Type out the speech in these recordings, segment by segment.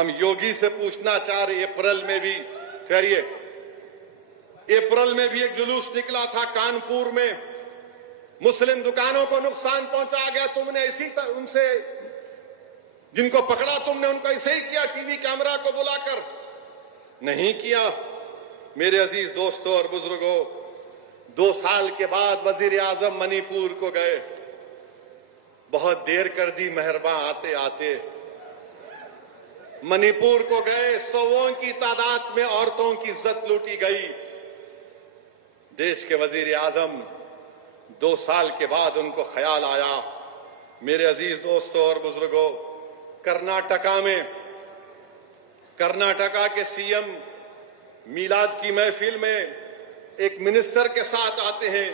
हम योगी से पूछना चाह रहे, अप्रैल में भी ठहरिए, अप्रैल में भी एक जुलूस निकला था कानपुर में, मुस्लिम दुकानों को नुकसान पहुंचा गया, तुमने इसी उनसे जिनको पकड़ा तुमने उनको ऐसे ही किया, टीवी कैमरा को बुलाकर नहीं किया। मेरे अजीज दोस्तों और बुजुर्गों, 2 साल के बाद वजीर आजम मणिपुर को गए, बहुत देर कर दी मेहरबा आते आते। मणिपुर को गए, सौों की तादाद में औरतों की इज्जत लूटी गई। देश के वजीर आजम 2 साल के बाद उनको ख्याल आया। मेरे अजीज दोस्तों और बुजुर्गों, कर्नाटका के सीएम मीलाद की महफिल में एक मिनिस्टर के साथ आते हैं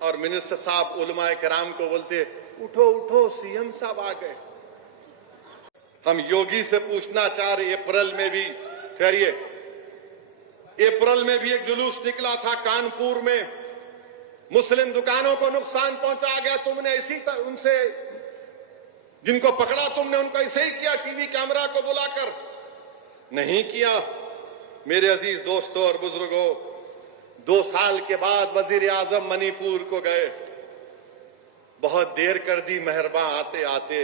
और मिनिस्टर साहब उलमाए किराम को बोलते, उठो उठो सीएम साहब आ गए। हम योगी से पूछना चाह रहे, अप्रैल में भी ठहरिए, अप्रैल में भी एक जुलूस निकला था कानपुर में, मुस्लिम दुकानों को नुकसान पहुंचा गया, तुमने इसी उनसे जिनको पकड़ा तुमने उनको ऐसे ही किया, टीवी कैमरा को बुलाकर नहीं किया। मेरे अजीज दोस्तों और बुजुर्गों, 2 साल के बाद वजीर आजम मणिपुर को गए, बहुत देर कर दी मेहरबा आते आते।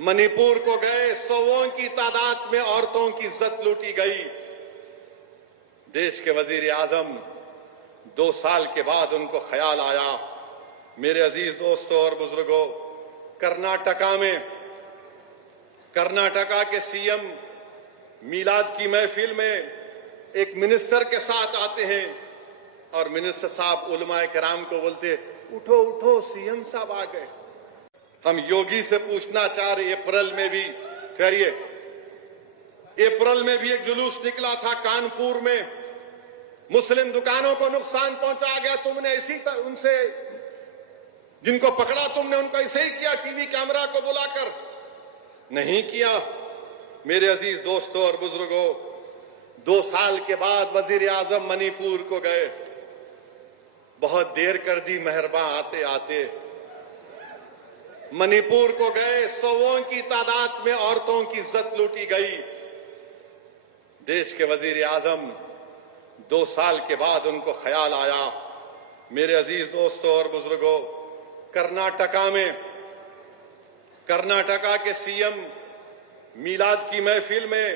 मणिपुर को गए, सौों की तादाद में औरतों की इज्जत लूटी गई। देश के वजीर आजम 2 साल के बाद उनको ख्याल आया। मेरे अजीज दोस्तों और बुजुर्गों, कर्नाटका के सीएम मीलाद की महफिल में एक मिनिस्टर के साथ आते हैं और मिनिस्टर साहब उलमाए किराम को बोलते, उठो उठो सीएम साहब आ गए। हम योगी से पूछना चाह रहे, अप्रैल में भी ठहरिए, अप्रैल में भी एक जुलूस निकला था कानपुर में, मुस्लिम दुकानों को नुकसान पहुंचा गया, तुमने इसी उनसे जिनको पकड़ा तुमने उनको ऐसे ही किया, टीवी कैमरा को बुलाकर नहीं किया। मेरे अजीज दोस्तों और बुजुर्गों, 2 साल के बाद वजीर आजम मणिपुर को गए, बहुत देर कर दी मेहरबा आते आते। मणिपुर को गए, सौों की तादाद में औरतों की इज्जत लूटी गई। देश के वजीर आजम 2 साल के बाद उनको ख्याल आया। मेरे अजीज दोस्तों और बुजुर्गों, कर्नाटका के सीएम मीलाद की महफिल में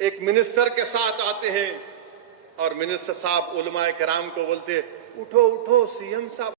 एक मिनिस्टर के साथ आते हैं और मिनिस्टर साहब उलमाए किराम को बोलते, उठो उठो सीएम साहब